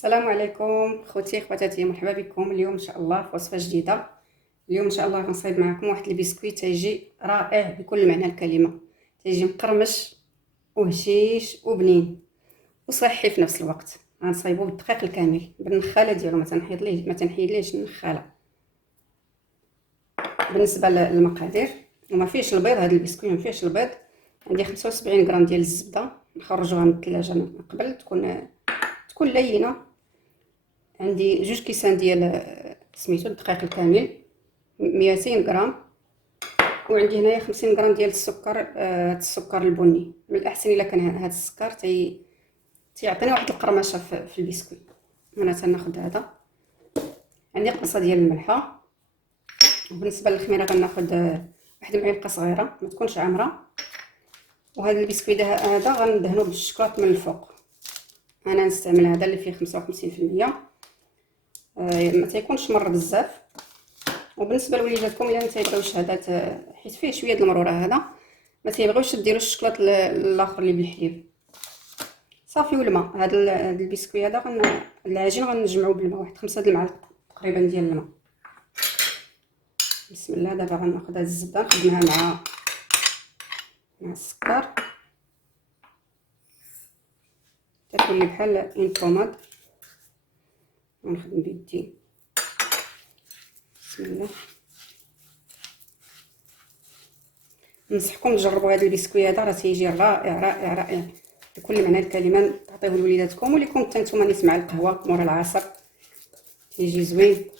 السلام عليكم خوتي خواتاتي، مرحبا بكم اليوم ان شاء الله في وصفه جديده. اليوم ان شاء الله غنصايب معكم واحد البسكويت تيجي رائع بكل معنى الكلمه. تيجي مقرمش وهشيش وبنين وصحي في نفس الوقت. غنصايبو بالدقيق الكامل بالنخاله ديالو، ما تنحيدليش النخاله. بالنسبه للمقادير، وما فيهش البيض، هذا البسكويت ما فيهش البيض. عندي 75 غرام ديال الزبده نخرجوها من الثلاجه من قبل تكون لينه. عندي 2 كيسان ديال سميتو الدقيق الكامل 200 غرام، وعندي هنايا 50 غرام ديال السكر البني. من الاحسن الا كان هذا السكر تيعطيني واحد القرمشه في البسكويت. انا تناخذ هذا. عندي قرصه ديال الملحه، وبالنسبه للخميره غناخذ واحد المعلقه صغيره ما تكونش عامره. وهذا البسكويت هذا غندهنو بالشكلاط من الفوق. انا نستعمل هذا اللي فيه 55%، ما تيكونش مر بزاف. وبالنسبه لوليداتكم الا ما تيبغيوش هذا، حيت فيه شويه د المروره، هذا ما تيبغيوش ديروا الشكلاط الاخر اللي بالحليب صافي والماء. هذا البسكويت هذا العجين غنجمعوه بالماء، واحد 5 المعالق تقريبا ديال الماء. بسم الله. دابا غناخذ هذه الزبده نخدمها مع السكر، تكون بحال اون بوماد. غنخدم بيدي. بسم الله. ننصحكم تجربوا هذا البسكويت هذا، راه تيجي رائع رائع رائع بكل معنى الكلمه. تعطيوه لوليداتكم وليكم حتى نتوما نيت مع القهوه مورا العصر، تيجي زوين.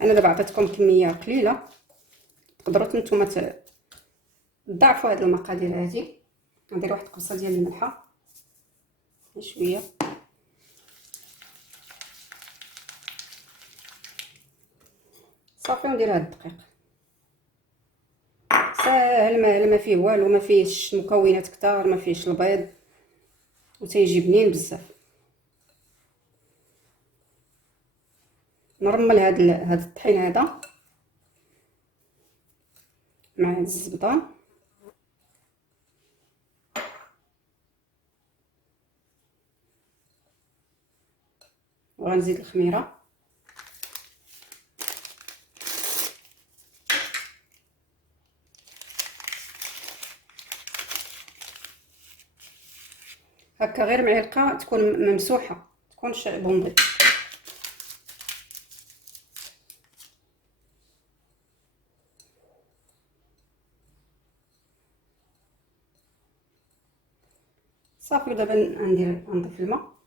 انا دابا عطيتكم كميه قليله، تقدروا نتوما تضاعفوا هذه المقادير هذه. ندير واحد قرصه ديال الملحه شويه، صافي. وندير هذا الدقيق ساهل، ما فيه والو، ما فيهش مكونات كتار، ما فيهش البيض، وتيجي بنين بزاف. نرمل هذا الطحين هذا مع الزبده، وغنزيد الخميره. هكا غير معلقه تكون ممسوحه، تكونش بومضي. صافي. ودابا نضيف الماء.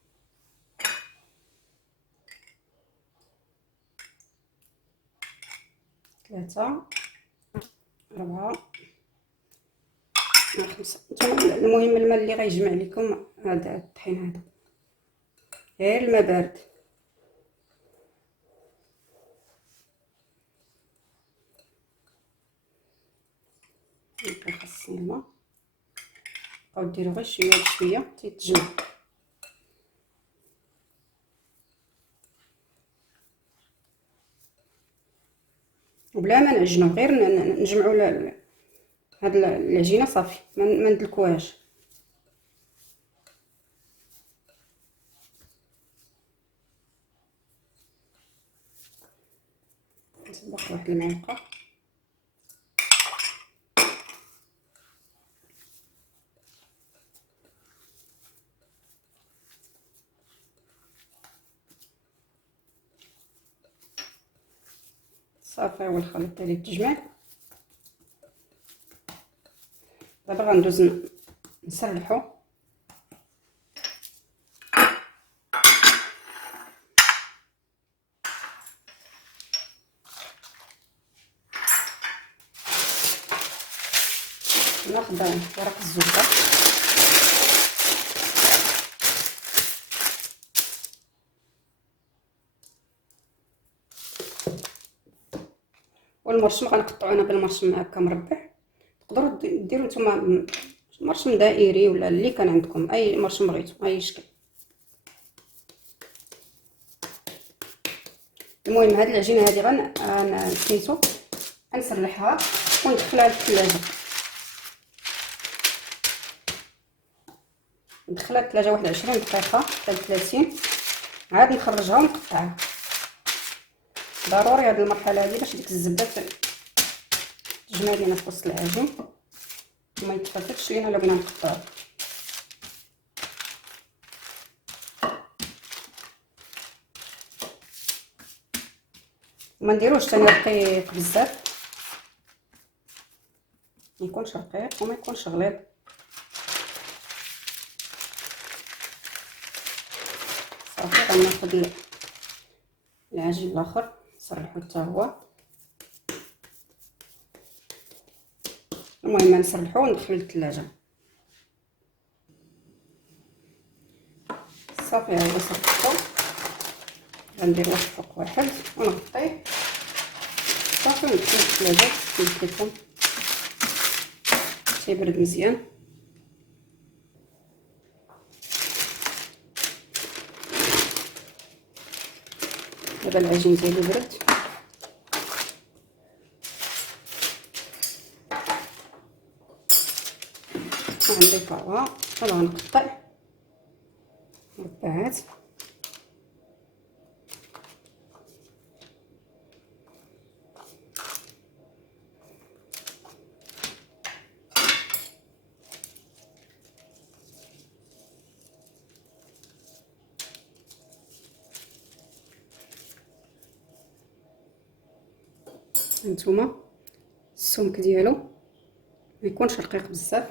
ثلاثة، 4، 5. المهم الماء اللي غيجمع لكم هذا الطحين هذا، غير الماء بارد. خاص الماء، بقاو ديروا غير شويه بشويه تيتجمع. وبلا ما نعجنو، غير نجمعوا هاد العجينه صافي، ما ندلكوهاش. نطبخ واحد المعلقه. صافي. والخليط ديالي تجمع. دابا غندوز نسرحو. ناخذ ورق الزبده والمرشم، غنقطعو انا بالمرشم هكا مربع. تقدروا ديروا نتوما مرشم دائري ولا اللي كان عندكم، اي مرشم بغيتو، اي شكل. المهم هاد العجينه هذه سميتو غنسرحها وندخلها للثلاجه. ندخلها الثلاجه واحد 20 دقيقه حتى 30، عاد نخرجها ونقطعها. ضروري هاد المرحله هادي باش ديك الزبده تجمع لينا في وسط العجين وما يتفتتش لينا الا بغينا نقطعو. وما نديروش ثاني رقيق بزاف، ما يكونش رقيق وما يكونش غليظ. صافي غناخد العجين الاخر نسرحو حتى هو. المهم نسرحو وندخلو للثلاجه. صافي ها هو سرحتو، غندير واحد فوق واحد ونغطيه صافي وندخل للثلاجه كيف تيبرد مزيان. دابا العجين ديالي برد، وعندي طاوه غنقطع مربعات. هانتوما السمك ديالو ما يكونش رقيق بزاف.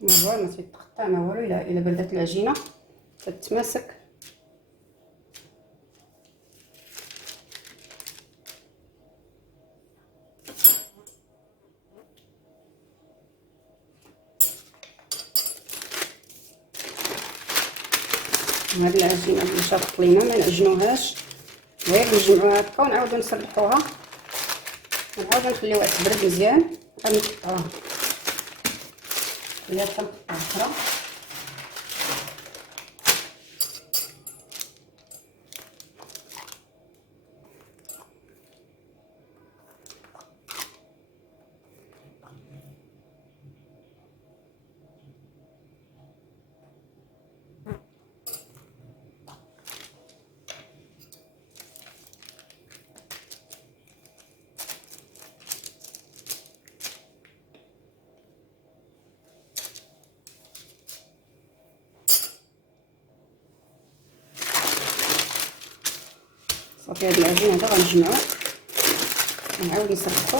ما تيتقطع ما والو الا بردات العجينه تتماسك. هاد العجينه اللي شاطت لينا ما نعجنوهاش، غير نجمعوها هكا ونعاودو نسرحوها ونعاودو نخليوها تبرد مزيان. غنقطعوها خليها حتى نقطع اخرى. صافي هاد العجين هذا غنجمعو ونعاود نسرحو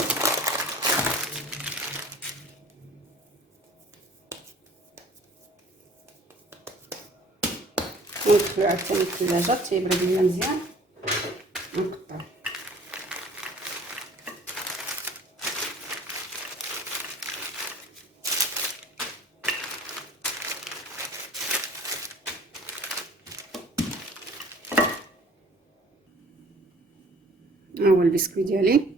وندخلو عاوتاني الثلاجه تيبرد لينا مزيان ونقطعو. ها هو البسكويت ديالي.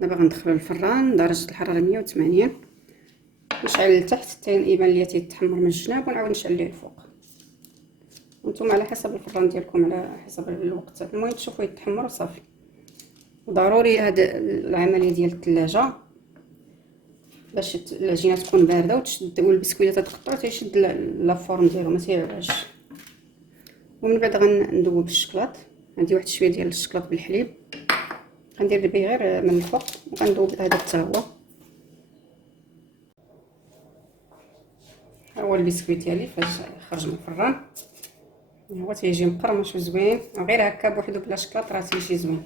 دابا غندخلو للفران درجه الحراره 180، نشعل لتحت حتى يبان ليا تيتحمر من الجناب ونعاود نشعل ليه الفوق. نتوما على حسب الفران ديالكم على حسب الوقت، المهم تشوفوا يتحمر وصافي. وضروري هاد العمليه ديال الثلاجه باش العجينه تكون بارده وتشد، والبسكويت تتقطع تيشد لافورم ديالو ما تيعرجش. ومن بعد غندوب الشكلاط، عندي واحد شويه ديال الشكلاط بالحليب غندير به غير من الفوق وغندوب هذا حتى هو. ها هو البسكويت ديالي فاش خرج من الفران، هو تيجي مقرمش وزوين، غير هكا بوحدو بلا شكلاط راه تيجي زوين.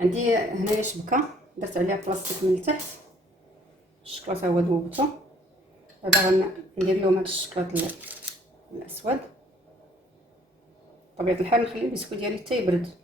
عندي هنايا شبكه درت عليها بلاستيك من التحت، الشكلاط هو ذوبته. دابا غندير لهم هذا الشكلاط الاسود. بطبيعه الحال نخلي البسكويت ديالي حتى يبرد.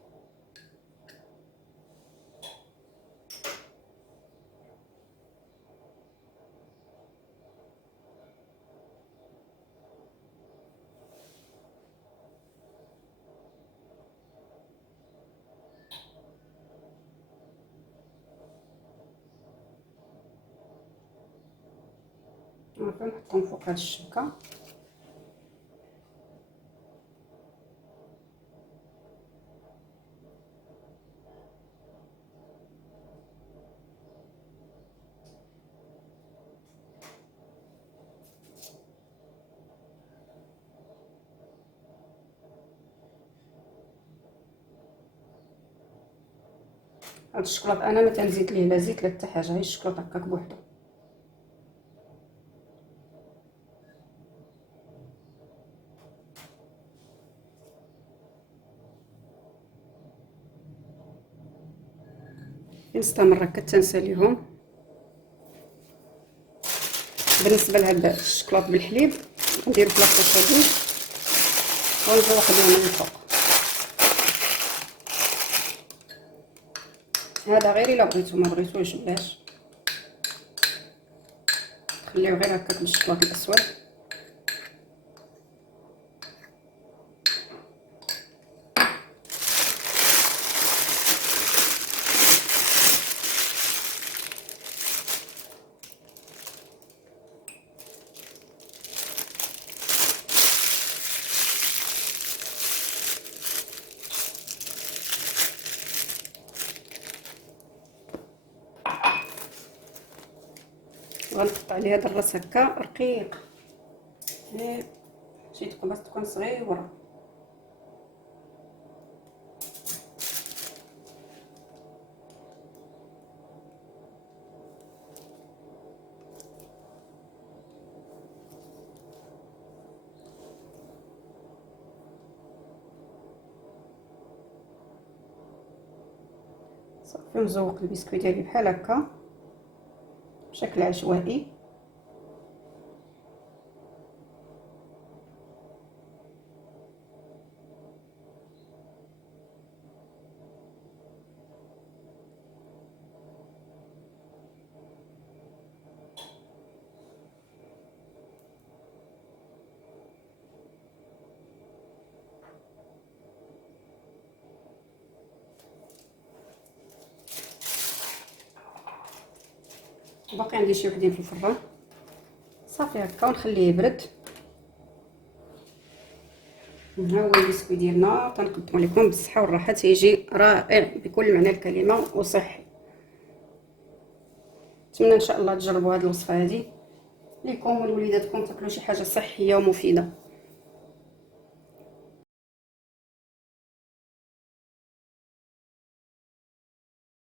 هاكا نحطهم فوق هاد الشبكه. هاد الشكلاط انا ما تنزيد ليه لا زيت لا حتى حاجه، غير الشكلاط هكاك بوحدو. نستمر هكا تنساليهم. بالنسبه لهاد الشكلاط بالحليب نديرو في لاطاش هادي ونزوق بهم من الفوق. هذا غير الا بغيتو، ما بغيتوش بلاش، خليوه غير هكاك بالشكلاط الاسود. غنقطع عليه هاد الراس هكا رقيق، شي تقباص تكون صغيره. صافي نزوق البسكويت ديالي بحال هكا بشكل عشوائي. باقي عندي شي وحدين في الفران، صافي هكا ونخليه يبرد. ها هو البسكويت ديالنا، تنقدمو لكم بالصحه والراحه، تيجي رائع بكل معنى الكلمه وصحي. نتمنى ان شاء الله تجربوا هذه الوصفه هذه ليكم ولوليداتكم، تاكلوا شي حاجه صحيه ومفيده.